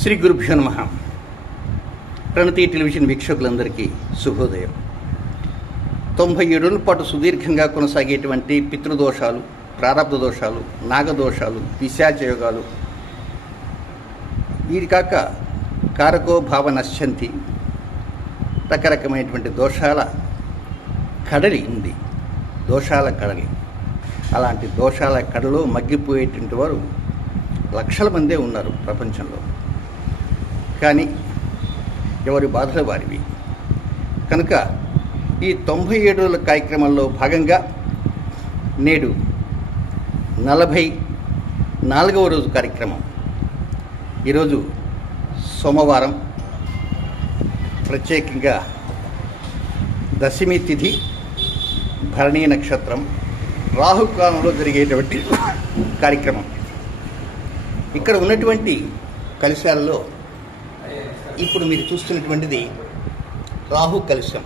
శ్రీ గురుభ్యో నమః. ప్రణతి టెలివిజన్ వీక్షకులందరికీ శుభోదయం. 97 రోజుల పాటు సుదీర్ఘంగా కొనసాగేటువంటి పితృదోషాలు, ప్రారబ్ధ దోషాలు, నాగదోషాలు, పిశాచయోగాలు, వీటి కాక కారకో భావ నశ్యంతి, రకరకమైనటువంటి దోషాల కడలి ఉంది. దోషాల కడలి. అలాంటి దోషాల కడలో మగ్గిపోయేటువంటి వారు లక్షల మందే ఉన్నారు ప్రపంచంలో. కానీ ఎవరి బాధలు వారివి. కనుక ఈ 97 రోజుల కార్యక్రమంలో భాగంగా నేడు 44వ రోజు కార్యక్రమం. ఈరోజు సోమవారం, ప్రత్యేకంగా దశమి తిథి, భరణీ నక్షత్రం, రాహుకాలంలో జరిగేటువంటి కార్యక్రమం. ఇక్కడ ఉన్నటువంటి కలశాలలో ఇప్పుడు మీరు చూస్తున్నటువంటిది రాహు కలశం.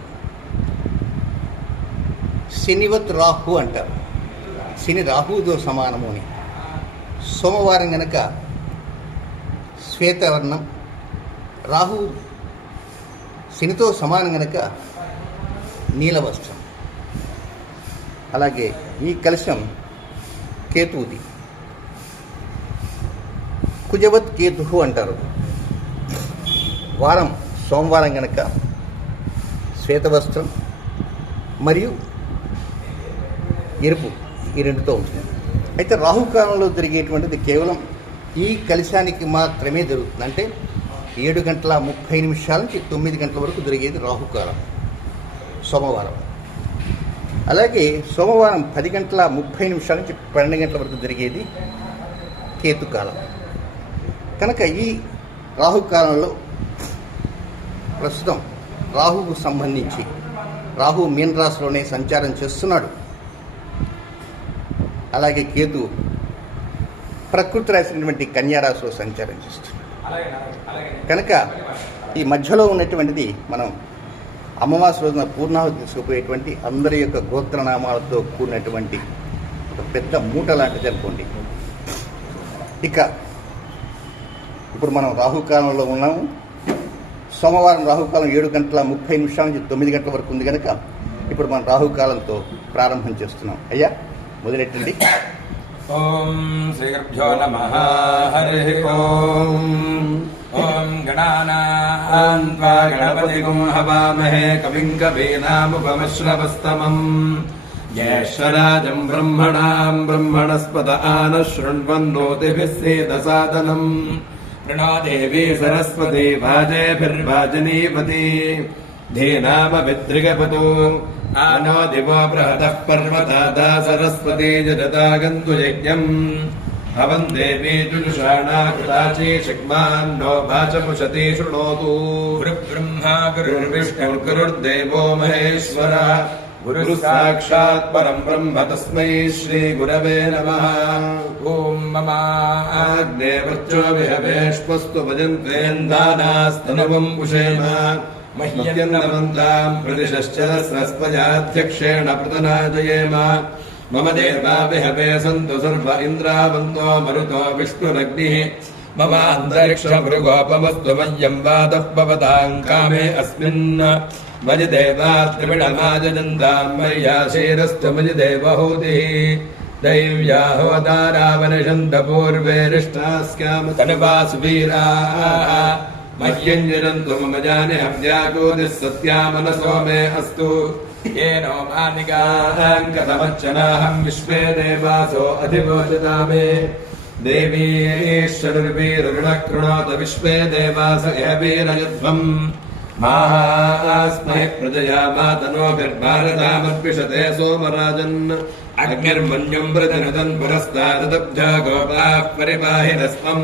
శనివత్ రాహు అంటారు. శని రాహుతో సమానము అని. సోమవారం కనుక శ్వేతవర్ణం, రాహు శనితో సమానం కనుక నీలవస్త్రం. అలాగే ఈ కలశం కేతువుది. కుజవత్ కేతు అంటారు. వారం సోమవారం కనుక శ్వేతవస్త్రం మరియు ఎరుపు, ఈ రెండుతో ఉంటుంది. అయితే రాహుకాలంలో జరిగేటువంటిది కేవలం ఈ కలశానికి మాత్రమే జరుగుతుంది. అంటే 7:30 నుంచి 9 గంటల వరకు జరిగేది రాహుకాలం సోమవారం. అలాగే సోమవారం 10:30 నుంచి 12 గంటల వరకు జరిగేది కేతుకాలం. కనుక ఈ రాహుకాలంలో ప్రస్తుతం రాహుకు సంబంధించి రాహు మీన రాశిలోనే సంచారం చేస్తున్నాడు. అలాగే కేతు ప్రకృతి రాసినటువంటి కన్యారాశిలో సంచారం చేస్తున్నాడు. కనుక ఈ మధ్యలో ఉన్నటువంటిది మనం అమావాస్య రోజున పూర్ణాహుతి తీసుకుపోయేటువంటి అందరి యొక్క గోత్రనామాలతో కూడినటువంటి ఒక పెద్ద మూట లాంటిది అనుకోండి. ఇక ఇప్పుడు మనం రాహుకాలంలో ఉన్నాము. సోమవారం రాహుకాలం 7:30 నుంచి 9 గంటల వరకు ఉంది కనుక ఇప్పుడు మనం రాహుకాలంతో ప్రారంభం చేస్తున్నాం. అయ్యా మొదలెట్టండి. ఓం శ్రీ గురుభ్యో నమః. హరి ఓం. ఓం గణానాం త్వా గణపతిగుం హవామహే కవిం కవీనాముపమశ్రవస్తమం జ్యేష్ఠరాజం బ్రహ్మణాం బ్రహ్మణస్పద ఆనః శృణ్వన్నోతిభిः సేదసాదనం ప్రణో దేవీ సరస్వతి వాజేభిర్వాజనీపతి ధీనామభిద్రిగపతు ఆనో దివో బృహతః పర్వతాదా సరస్వతి జగదాగन्तు యజ్ఞం భవం దేవీ జుషాణా కృతాచీ శిగ్మాన్నో వాచముషతి శృణోతు. గురుబ్రహ్మా గురుర్విష్ణుర్గురుర్దేవో మహేశ్వరः గురు సాక్షాత్ పరం బ్రహ్మ తస్మై శ్రీ గురవే నమః. ఓం మమాగ్నే వర్చో విహవేష్పస్తు భజంత్వేందానాస్తనవం ఉషేమ మహ్యన్నవంతాం ప్రతిశ్చరస్రస్పజాధ్యక్షేణ ప్రతనాజయేమ. మమ దేవా విహవే సంతు సర్వ ఇంద్రావంతో మరుతో విష్ణురగ్నిః మమ అంతరిక్ష భృగోపమస్తు మయ్యం వాతః పవతాం కామే అస్మిన్ మయి దేవా త్రివిణమాజనందాం మయ్యాశీరస్తు మయి దేవహూతిః దైవ్యా హోతారావనిషంత పూర్వేరిష్టాస్కామ తనువాసు వీరాः మహ్యంజనంతు మమ జానే అవ్యాకోదిః సత్యా మనసో మే అస్తు. ఏనో మానికాః కథమర్చనాహం విశ్వే దేవాసో అధివోచతామే. దేవీశ్వరుర్వీరుణః విశ్వే దేవాస ఇహ వీరయుధ్వం మాస్మహే ప్రజయా మాతనోభిర్భారతామర్పిషతే సోమరాజన్ అగ్నిర్మన్యం ప్రజనదన్ పురస్తాదబ్ధా గోపాః పరిపాహినస్వం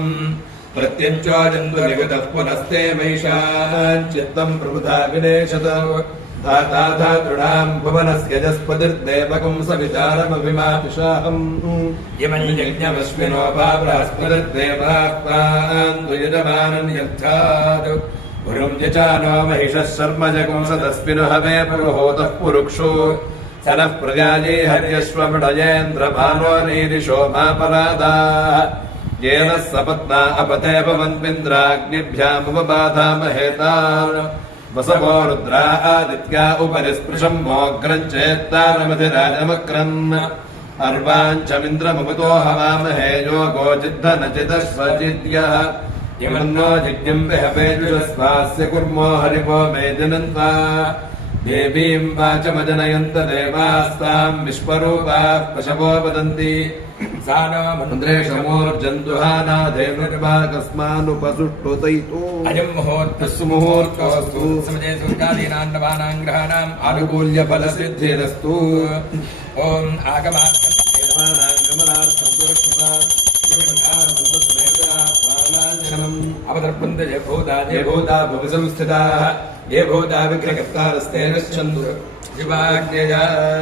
ప్రత్యంచోజన్మ విగతః పునస్తే మహిషాచిత్తం ప్రభుధా వినేశత ధాతాధాతృణాం భువనస్య జస్పతిర్దేవకం సవితారమభిమాపిషాహం యమం యజ్ఞమస్మినో బృహస్పతిర్దేవాః పాन्तు యజమానన్ యర్థాత్ గురుం యచానో మహిషः శర్మజకం సదస్మిను హవే పురుహూతః పురుక్షు సనః ప్రజాయే హర్యశ్వమృడయేంద్రమానో నీరిషో మాపరాదాః येन सपत्ना अपते भवन्विन्द्राग्निभ्यामुपबाधामहेतान् वसवो रुद्रा आदित्या उपरि स्पृशम् मोग्रम् चेत्तारमधिराजमक्रन् अर्वाञ्चमिन्द्रममुतो हवामहे योगो चिद्धनचिदश्वचिद्यः यमन्नो यज्ञम् विहवेजुषस्वास्य कुर्मो हरिवो मेदिनन्त्वा देवीम् वाचमजनयन्त देवास्ताम् विश्वरूपाः पशवो वदन्ति सा नो मन्द्रेशमूर्जन्तुहानादेवकस्मानुपसुष्टुतैतो अयम् मुहूर्तस्सु मुहूर्तोऽस्तु समजे सूर्यादीनाम् नवानाम् ग्रहाणाम् आनुकूल्यफलसिद्धिरस्तु ॐ आगमार्थम् अवतर्पन्ते ये भूता भुवि संस्थिताः ये भूता विग्रहकर्तारस्ते गच्छन्तु शिवाग्नेय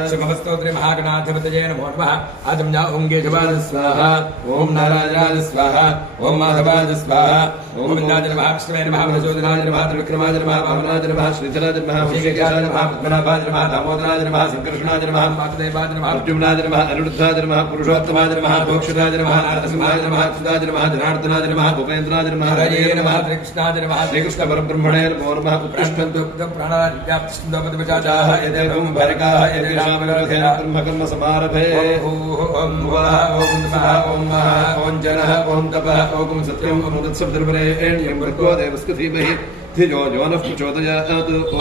शिवस्तोत्रे महागणाधिपतये नमो नमः आजम्या ओं केशवाय स्वाहा ओं नारायणाय स्वाहा ओं माधवाय स्वाहा ओं विन्दाय नमः विष्णवे नमः मधुसूदनाय नमः त्रिविक्रमाय नमः वामनाय नमः श्रीधराय नमः श्रीकेशाय नमः पद्मनाभाय नमः दामोदराय नमः संकर्षणाय नमः वासुदेवाय नमः अर्जुनाय नमः अनिरुद्धाय नमः पुरुषोत्तमाय नमः भोक्षराय नमः नारसिंहाय नमः सुदाय नमः जनार्दनाय नमः भूपेन्द्राय नमः हरये नमः श्रीकृष्णाय नमः श्रीकृष्ण परब्रह्मणे नमो नमः उत्तिष्ठन्तु प्राणाय व्याप्तिष्ठन्तु पदविचाचाः एवं भरकाः यदिशामगरधेन ब्रह्मकर्म समारभे ओम वः ओम नमः ओम महा ओम जनः ओम तपः ओम सत्यम् ओम तत्सवितुर्वरेण्यं भर्गो देवस्य धीमहि धियो यो नः प्रचोदयात्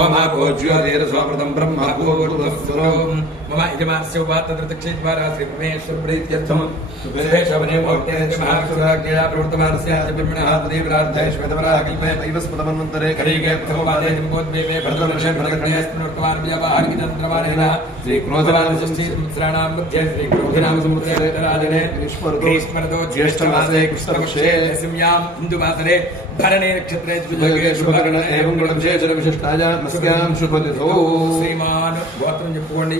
ओम आभोज्योतिरसोमृतं ब्रह्म भूर्भुवस्सुरं मम यजमानस्य उपात्तत्रक्षेद्वारा श्रीपरमेश्वरप्रीत्यर्थं सुभेशवने मोक्तेन महासुराज्ञया प्रवर्तमानस्य ब्रह्मणः तदेवरार्थये श्वेतवराह कल्पे वैवस्पतमन्वन्तरे कलिगे प्रथमपादे जम्बोद्वेवे भरतवर्षे भरतकन्यास्मृतवान् व्यावाहारिकतन्त्रवानेन श्रीक्रोधवानसंस्थानां मध्ये श्रीक्रोधिनां समुद्रेराजने ग्रीष्मर्दो ज्येष्ठमासे कृष्णपक्षे दशम्यां हिन्दुवासरे भरणे नक्षत्रे शुभगे शुभगण एवं गुणविशेषविशिष्टायां शुभतिथौ श्रीमान् गोत्रं చెప్పుకోండి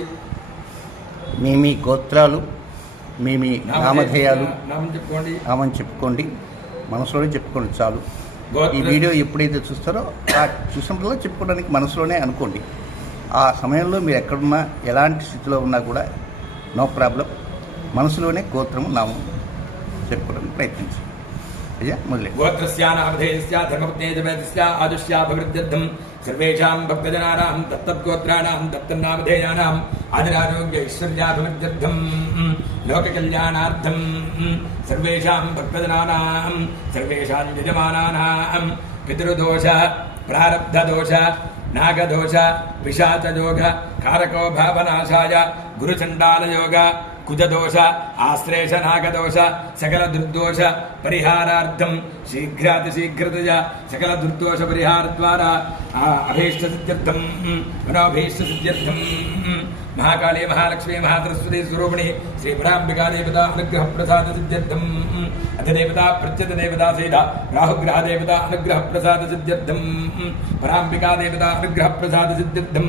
మీ గోత్రాలు మీ నామధేయాలు నామం చెప్పుకోండి మనసులోనే చెప్పుకోండి చాలు. ఈ వీడియో ఎప్పుడైతే చూస్తారో ఆ చూసినప్పుడు చెప్పుకోవడానికి మనసులోనే అనుకోండి. ఆ సమయంలో మీరు ఎక్కడున్నా ఎలాంటి స్థితిలో ఉన్నా కూడా నో ప్రాబ్లం, మనసులోనే గోత్రము నామం చెప్పుకోవడానికి ప్రయత్నించండి. అయ్యా మొదలే గోత్రస్యానామధేయస్య ధర్మపత్నేజమేతస్య ఆదుష్యాభివృద్ధ్యర్థం సర్వేషాం భక్తజనానాం దత్తద్గోత్రాణాం దత్తన్నామధేయానాం ఆదిరారోగ్య ఐశ్వర్యాభివృద్ధ్యర్థం లోకకళ్యాణార్థం సర్వేషాం భక్తజనానాం సర్వేషాం యజమానానాం పితృదోష ప్రారబ్ధదోష నాగదోష పిశాచయోగ కారకో భావనాశాయ గురుచండాలయోగ కుజదోష ఆశ్లేష నాగదోష సకల దుర్దోష పరిహారార్థం శీఘ్రాతిశీఘ్రతయ సకల దుర్దోష పరిహార ద్వారా అభీష్ట సిద్ధ్యర్థం మనోభీష్ట సిద్ధ్యర్థం మహాకాళీ మహాలక్ష్మీ మహాసరస్వతి స్వరూపిణి శ్రీ పరాంబికా దేవత అనుగ్రహ ప్రసాద సిద్ధ్యర్థం అధిదేవత ప్రత్యత దేవతా సహిత రాహుగ్రహ దేవత అనుగ్రహ ప్రసాద సిద్ధ్యర్థం పరాంబికా దేవత అనుగ్రహ ప్రసాద సిద్ధ్యర్థం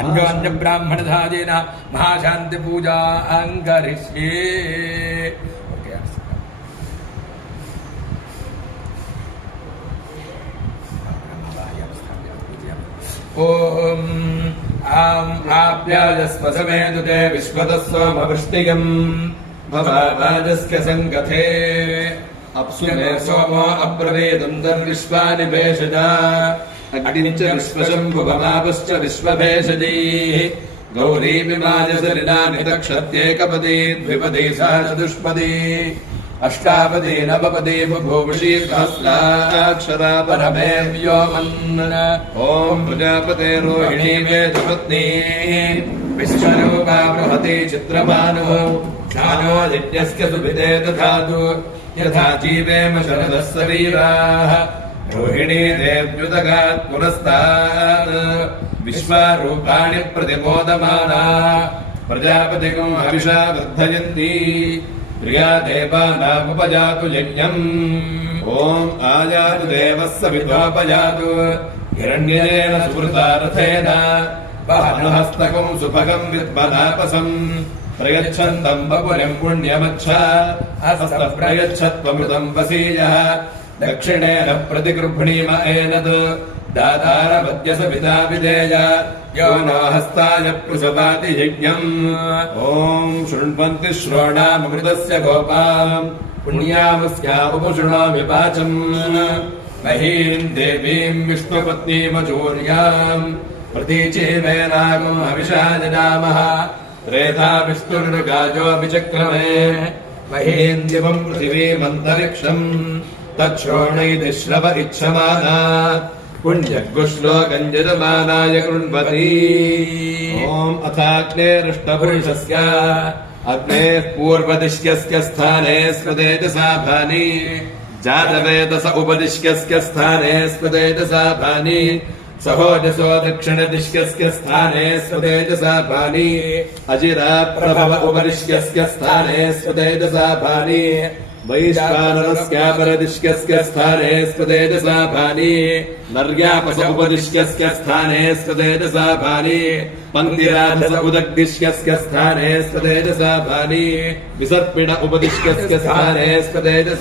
అన్యోన్య బ్రాహ్మణ సహాయేన మహాశాంతి పూజా అంకరిష్యే. ఓం ఆం ఆప్యాయస్వసమేదుతే విశ్వతస్సోమవృష్టిగం భవాజస్య సంగతే అప్సునే సోమో అబ్రవేదం దర్విశ్వాని భేషజ అగ్నించ విశ్వశంభువమాపశ్చ విశ్వభేషజీ గౌరీ విమాజసలినాని దక్షత్యేకపదీ ద్విపదీ సహ చతుష్పదీ అష్టాపదీ నవపదీ బభూషీ సహస్రాక్షరా పరమే వ్యోమన్ ఓం ప్రజాపతే రోహిణీ మేధపత్నీ విశ్వరూపా బృహతి చిత్రమానో క్షానో యజ్ఞస్య సుభిదే దధాతు యథా జీవేమ శరదः సవీరాः రోహిణీ దేవ్యుదగాత్ పురస్తాత్ విశ్వరూపాణి ప్రతిబోధమానా ప్రజాపతికం హవిషా వర్ధయంతి ప్రియా దేవానాముపజాతు యజ్ఞం ఓం ఆజాతు దేవः సవితోపజాతు హిరణ్యేన సుకృతా రథేన వహనహస్తకం సుభగం విద్మనాపసం ప్రయచ్ఛంతం బపురం పుణ్యమచ్చ హస్త ప్రయచ్ఛత్వమృతం వసీయః దక్షిణేన ప్రతిగృహ్ణీమ ఏనద్ దాతారమద్య సవితా విధేయ యో నో హస్తాయ పృషవాతి యజ్ఞం ఓం శృణ్వంతి శ్రోణామృతస్య గోపాం पुण्यामस्या उपशृणामि वाचम् महीम् देवीम् विष्णुपत्नीमजूर्याम् प्रतीचीमेनागम् हविषा जजामः त्रेधा विष्णुर्गाजोऽभिचक्रमे महीम् दिवम् पृथिवीमन्तरिक्षम् तच्छोणैति श्रव इच्छमाना पुण्यगुश्लोकम् यजमानाय कृण्वती ॐ अथाग्नेरष्टपुरुषस्य अग्नेः पूर्वदिश्यस्य स्थाने स्मृतेजसा भानि जातवेदस उपदिश्यस्य स्थाने स्मृतेजसा भानि सहोजसो दक्षिणदिश्यस्य स्थाने स्मृतेजसा भानि अजिरा प्रभव उपदिश्यस्य स्थाने स्मृतेजसा भानि वैश्वानरस्यापरदिश्यस्य स्थाने स्मृतेजसा भानि नर्यापस उपदिश्यस्य स्थाने स्मृतेजसा भानि पन्तिराधस उदग्दिश्यस्य स्थाने स्मृतेजसा भानि विसर्पिण उपदिश्यस्य स्थाने स्मृतेजसा